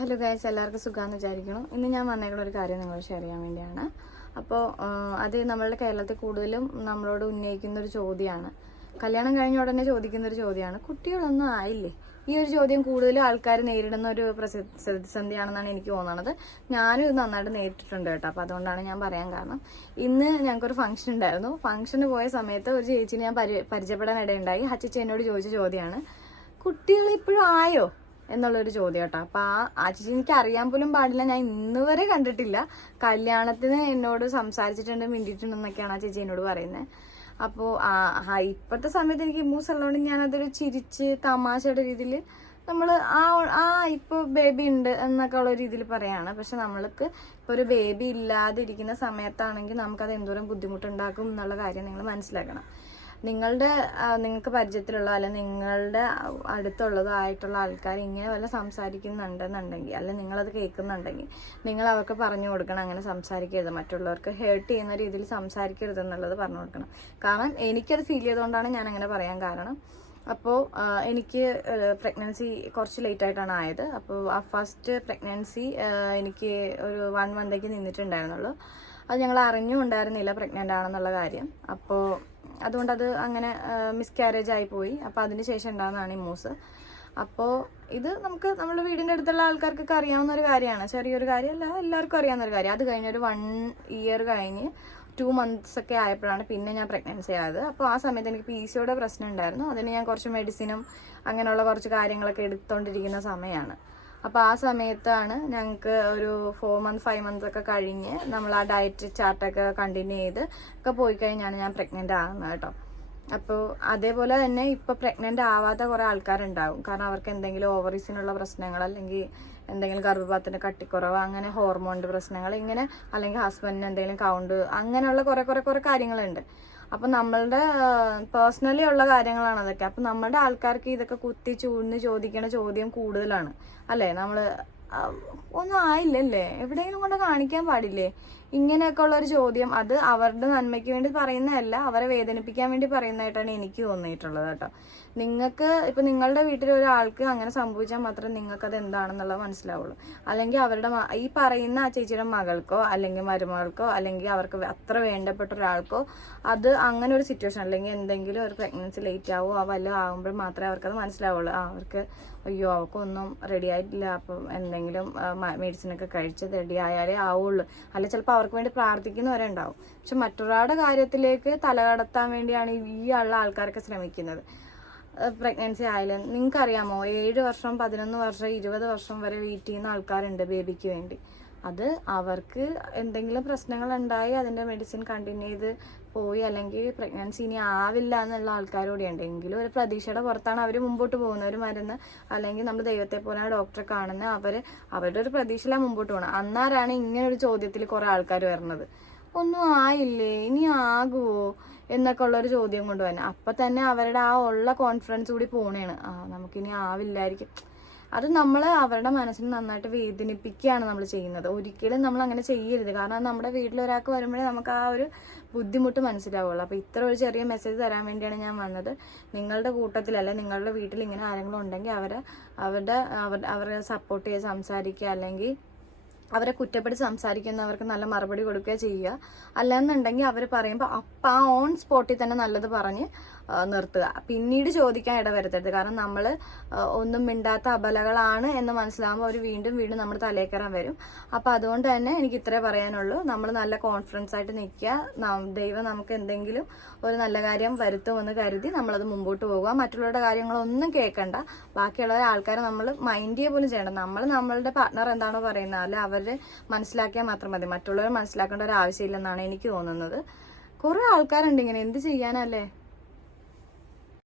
Hello guys, എല്ലാവർക്കും സുഖമാണെന്ന് വിചാരിക്കണം. ഇന്ന് ഞാൻ വന്നേക്കുന്ന ഒരു കാര്യം നിങ്ങളോട് ഷെയർ ചെയ്യാൻ വേണ്ടിയാണ്. അപ്പോൾ അത് നമ്മളുടെ കേരളത്തിൽ കൂടുതലും നമ്മളോട് ഉന്നയിക്കുന്ന ഒരു ചോദ്യമാണ്. കല്യാണം കഴിഞ്ഞ ഉടനെ ചോദിക്കുന്ന ഒരു ചോദ്യമാണ്, കുട്ടികളൊന്നും ആയില്ലേ? ഈ ഒരു ചോദ്യം കൂടുതലും ആൾക്കാർ നേരിടുന്ന ഒരു പ്രതിസന്ധിയാണെന്നാണ് എനിക്ക് തോന്നുന്നത്. ഞാനും ഇത് നന്നായിട്ട് നേരിട്ടിട്ടുണ്ട് കേട്ടോ. അപ്പോൾ അതുകൊണ്ടാണ് ഞാൻ പറയാൻ കാരണം. ഇന്ന് ഞങ്ങൾക്കൊരു ഫംഗ്ഷൻ ഉണ്ടായിരുന്നു. ഫംഗ്ഷന് പോയ സമയത്ത് ഒരു ചേച്ചിനെ ഞാൻ പരിചയപ്പെടാൻ ഇടയുണ്ടായി. ചേച്ചി എന്നോട് ചോദിച്ച ചോദ്യമാണ്, കുട്ടികൾ ഇപ്പോഴും ആയോ എന്നുള്ളൊരു ചോദ്യം കേട്ടോ. അപ്പൊ ആ ചേച്ചി എനിക്ക് അറിയാൻ പോലും പാടില്ല, ഞാൻ ഇന്ന് വരെ കണ്ടിട്ടില്ല. കല്യാണത്തിന് എന്നോട് സംസാരിച്ചിട്ടുണ്ട്, മിണ്ടിയിട്ടുണ്ടെന്നൊക്കെയാണ് ആ ചേച്ചി എന്നോട് പറയുന്നത്. അപ്പോൾ ഇപ്പോഴത്തെ സമയത്ത് എനിക്ക് മൂസ് ഉള്ളതുകൊണ്ട് ഞാനതൊരു ചിരിച്ച് തമാശയുടെ രീതിയിൽ നമ്മൾ ഇപ്പോൾ ബേബി ഉണ്ട് എന്നൊക്കെ ഉള്ള രീതിയിൽ പറയാണ്. പക്ഷെ നമ്മൾക്ക് ഇപ്പോൾ ഒരു ബേബി ഇല്ലാതിരിക്കുന്ന സമയത്താണെങ്കിൽ നമുക്കത് എന്തോരം ബുദ്ധിമുട്ടുണ്ടാക്കും എന്നുള്ള കാര്യം നിങ്ങൾ മനസ്സിലാക്കണം. നിങ്ങൾക്ക് പരിചയത്തിലുള്ള അല്ലെങ്കിൽ നിങ്ങളുടെ അടുത്തുള്ളതായിട്ടുള്ള ആൾക്കാർ ഇങ്ങനെ വല്ല സംസാരിക്കുന്നുണ്ടെന്നുണ്ടെങ്കിൽ, അല്ലെങ്കിൽ നിങ്ങളത് കേൾക്കുന്നുണ്ടെങ്കിൽ നിങ്ങൾ അവർക്ക് പറഞ്ഞു കൊടുക്കണം, അങ്ങനെ സംസാരിക്കരുത്, മറ്റുള്ളവർക്ക് ഹേർട്ട് ചെയ്യുന്ന രീതിയിൽ സംസാരിക്കരുത് എന്നുള്ളത് പറഞ്ഞു കൊടുക്കണം. കാരണം എനിക്കത് ഫീൽ ചെയ്തുകൊണ്ടാണ് ഞാൻ അങ്ങനെ പറയാൻ കാരണം. അപ്പോൾ എനിക്ക് പ്രഗ്നൻസി കുറച്ച് ലേറ്റ് ആയിട്ടാണ് ആയത്. അപ്പോൾ ആ ഫസ്റ്റ് പ്രഗ്നൻസി എനിക്ക് ഒരു 1 മന്തേക്ക് നിന്നിട്ടുണ്ടായിരുന്നുള്ളൂ. അത് ഞങ്ങൾ അറിഞ്ഞുകൊണ്ടായിരുന്നില്ല പ്രഗ്നൻ്റ് ആണെന്നുള്ള കാര്യം. അപ്പോൾ അതുകൊണ്ടത് അങ്ങനെ മിസ്കാരേജ് ആയിപ്പോയി. അപ്പോൾ അതിന് ശേഷം ഉണ്ടാകുന്നതാണ് ഈ മൂസ്. അപ്പോൾ ഇത് നമ്മുടെ വീടിൻ്റെ അടുത്തുള്ള ആൾക്കാർക്കൊക്കെ അറിയാവുന്ന ഒരു കാര്യമാണ്, ചെറിയൊരു കാര്യമല്ല, എല്ലാവർക്കും അറിയാവുന്ന ഒരു കാര്യം. അത് കഴിഞ്ഞൊരു 1 ഇയർ കഴിഞ്ഞ് 2 മന്ത്സ് ഒക്കെ ആയപ്പോഴാണ് പിന്നെ ഞാൻ പ്രഗ്നൻസി ആയത്. അപ്പോൾ ആ സമയത്ത് എനിക്ക് PCOD പ്രശ്നം ഉണ്ടായിരുന്നു. അതിന് ഞാൻ കുറച്ച് മെഡിസിനും അങ്ങനെയുള്ള കുറച്ച് കാര്യങ്ങളൊക്കെ എടുത്തുകൊണ്ടിരിക്കുന്ന സമയമാണ്. അപ്പോൾ ആ സമയത്താണ് ഞങ്ങൾക്ക് ഒരു 4 മന്ത് 5 മന്ത് ഒക്കെ കഴിഞ്ഞ് നമ്മൾ ആ ഡയറ്റ് ചാർട്ടൊക്കെ കണ്ടിന്യൂ ചെയ്ത് ഒക്കെ പോയി കഴിഞ്ഞാണ് ഞാൻ പ്രഗ്നൻ്റ് ആകുന്നത് കേട്ടോ. അപ്പോൾ അതേപോലെ തന്നെ ഇപ്പോൾ പ്രഗ്നൻ്റ് ആവാത്ത കുറേ ആൾക്കാരുണ്ടാവും. കാരണം അവർക്ക് എന്തെങ്കിലും ഓവറീസിനുള്ള പ്രശ്നങ്ങൾ, അല്ലെങ്കിൽ എന്തെങ്കിലും ഗർഭപാത്രത്തിൻ്റെ കട്ടിക്കുറവ്, അങ്ങനെ ഹോർമോണിൻ്റെ പ്രശ്നങ്ങൾ, ഇങ്ങനെ അല്ലെങ്കിൽ ഹസ്ബൻഡിന് എന്തെങ്കിലും കൗണ്ട്, അങ്ങനെയുള്ള കുറേ കാര്യങ്ങളുണ്ട്. അപ്പം നമ്മളുടെ പേഴ്സണലി ഉള്ള കാര്യങ്ങളാണ് അതൊക്കെ. അപ്പം നമ്മളുടെ ആൾക്കാർക്ക് ഇതൊക്കെ കുത്തി ചൂഴ്ന്ന് ചോദിക്കണ ചോദ്യം കൂടുതലാണ് അല്ലേ? നമ്മൾ ഒന്നും ആയില്ലല്ലേ, എവിടെയെങ്കിലും കൊണ്ട് കാണിക്കാൻ പാടില്ലേ, ഇങ്ങനെയൊക്കെ ഉള്ളൊരു ചോദ്യം. അത് അവരുടെ നന്മയ്ക്ക് വേണ്ടി പറയുന്നതല്ല, അവരെ വേദനിപ്പിക്കാൻ വേണ്ടി പറയുന്നതായിട്ടാണ് എനിക്ക് തോന്നിയിട്ടുള്ളത് കേട്ടോ. ഇപ്പം നിങ്ങളുടെ വീട്ടിൽ ഒരാൾക്ക് അങ്ങനെ സംഭവിച്ചാൽ മാത്രമേ നിങ്ങൾക്കത് എന്താണെന്നുള്ളത് മനസ്സിലാവുള്ളൂ. അല്ലെങ്കിൽ അവരുടെ ഈ പറയുന്ന ആ ചേച്ചിയുടെ മകൾക്കോ അല്ലെങ്കിൽ മരുമകൾക്കോ അല്ലെങ്കിൽ അവർക്ക് അത്ര വേണ്ടപ്പെട്ട ഒരാൾക്കോ അത് അങ്ങനെ ഒരു സിറ്റുവേഷൻ, അല്ലെങ്കിൽ എന്തെങ്കിലും ഒരു പ്രഗ്നൻസി ലേറ്റ് ആവുമോ വല്ലതും ആകുമ്പോൾ മാത്രമേ അവർക്കത് മനസ്സിലാവുള്ളൂ. അവർക്ക് അയ്യോ അവർക്കൊന്നും റെഡി ആയിട്ടില്ല, അപ്പം എന്തെങ്കിലും മെഡിസിനൊക്കെ കഴിച്ചത് റെഡി ആയാലേ ആവുള്ളൂ, അല്ല ചിലപ്പോൾ അവർക്ക് വേണ്ടി പ്രാർത്ഥിക്കുന്നവരെ ഉണ്ടാവും. പക്ഷെ മറ്റൊരാളുടെ കാര്യത്തിലേക്ക് തലകടത്താൻ വേണ്ടിയാണ് ഈ ഉള്ള ആൾക്കാരൊക്കെ ശ്രമിക്കുന്നത്. പ്രഗ്നൻസി ആയാലും നിങ്ങൾക്കറിയാമോ, 7 വർഷം 11 വർഷം 20 വർഷം വരെ വെയിറ്റ് ചെയ്യുന്ന ആൾക്കാരുണ്ട് ബേബിക്ക് വേണ്ടി. അത് അവർക്ക് എന്തെങ്കിലും പ്രശ്നങ്ങൾ ഉണ്ടായി അതിൻ്റെ മെഡിസിൻ കണ്ടിന്യൂ ചെയ്ത് പോയി, അല്ലെങ്കിൽ പ്രഗ്നൻസി ഇനി ആവില്ല എന്നുള്ള ആൾക്കാരോടെയുണ്ട്. എങ്കിലും ഒരു പ്രതീക്ഷയുടെ പുറത്താണ് അവർ മുമ്പോട്ട് പോകുന്നത്. ഒരു മരുന്ന് അല്ലെങ്കിൽ നമ്മൾ ദൈവത്തെ പോലെ ഡോക്ടറെ കാണുന്ന അവരുടെ ഒരു പ്രതീക്ഷയിലാണ് മുമ്പോട്ട് പോകണം. അന്നാരാണ് ഇങ്ങനെ ഒരു ചോദ്യത്തിൽ കുറേ ആൾക്കാർ വരുന്നത്, ഒന്നും ആയില്ലേ, ഇനി ആകുമോ എന്നൊക്കെ ഉള്ളൊരു ചോദ്യം കൊണ്ടുവന്നെ. അപ്പം തന്നെ അവരുടെ ആ ഉള്ള കോൺഫിഡൻസ് കൂടി പോണേണ്, നമുക്കിനി ആവില്ലായിരിക്കും. അത് നമ്മൾ അവരുടെ മനസ്സിന് നന്നായിട്ട് വേദനിപ്പിക്കുകയാണ് നമ്മൾ ചെയ്യുന്നത്. ഒരിക്കലും നമ്മൾ അങ്ങനെ ചെയ്യരുത്. കാരണം നമ്മുടെ വീട്ടിലൊരാൾക്ക് വരുമ്പോഴേ നമുക്ക് ആ ഒരു ബുദ്ധിമുട്ട് മനസ്സിലാവുള്ളൂ. അപ്പോൾ ഇത്ര ഒരു ചെറിയ മെസ്സേജ് തരാൻ വേണ്ടിയാണ് ഞാൻ വന്നത്. നിങ്ങളുടെ കൂട്ടത്തിലല്ല, നിങ്ങളുടെ വീട്ടിൽ ഇങ്ങനെ ആരെങ്കിലും ഉണ്ടെങ്കിൽ അവരെ സപ്പോർട്ട് ചെയ്ത് സംസാരിക്കുക, അല്ലെങ്കിൽ അവരെ കുറ്റപ്പെടുത്തി സംസാരിക്കുന്നവർക്ക് നല്ല മറുപടി കൊടുക്കുക ചെയ്യുക. അല്ലെന്നുണ്ടെങ്കിൽ അവർ പറയുമ്പോൾ അപ്പം ആ ഓൺ സ്പോട്ടിൽ തന്നെ നല്ലത് പറഞ്ഞ് നിർത്തുക. പിന്നീട് ചോദിക്കാൻ ഇടവരുത്തരുത്. കാരണം നമ്മൾ ഒന്നും മിണ്ടാത്ത അബലകളാണ് എന്ന് മനസ്സിലാകുമ്പോൾ അവർ വീണ്ടും നമ്മൾ തലേക്കറാൻ വരും. അപ്പം അതുകൊണ്ട് തന്നെ എനിക്ക് ഇത്രേ പറയാനുള്ളൂ. നമ്മൾ നല്ല കോൺഫിഡൻസ് ആയിട്ട് നിൽക്കുക. ദൈവം നമുക്ക് എന്തെങ്കിലും ഒരു നല്ല കാര്യം വരുത്തുമെന്ന് കരുതി നമ്മളത് മുമ്പോട്ട് പോകുക. മറ്റുള്ളവരുടെ കാര്യങ്ങളൊന്നും കേൾക്കണ്ട. ബാക്കിയുള്ള ആൾക്കാരെ നമ്മൾ മൈൻഡ് പോലും ചെയ്യണ്ട. നമ്മളുടെ പാർട്ട്ണർ എന്താണോ പറയുന്നത് അല്ലെ അവരെ മനസ്സിലാക്കിയാൽ മാത്രം മതി. മറ്റുള്ളവരെ മനസ്സിലാക്കേണ്ട ഒരു ആവശ്യമില്ലെന്നാണ് എനിക്ക് തോന്നുന്നത്. കുറേ ആൾക്കാരുണ്ട് ഇങ്ങനെ, എന്ത് ചെയ്യാനല്ലേ?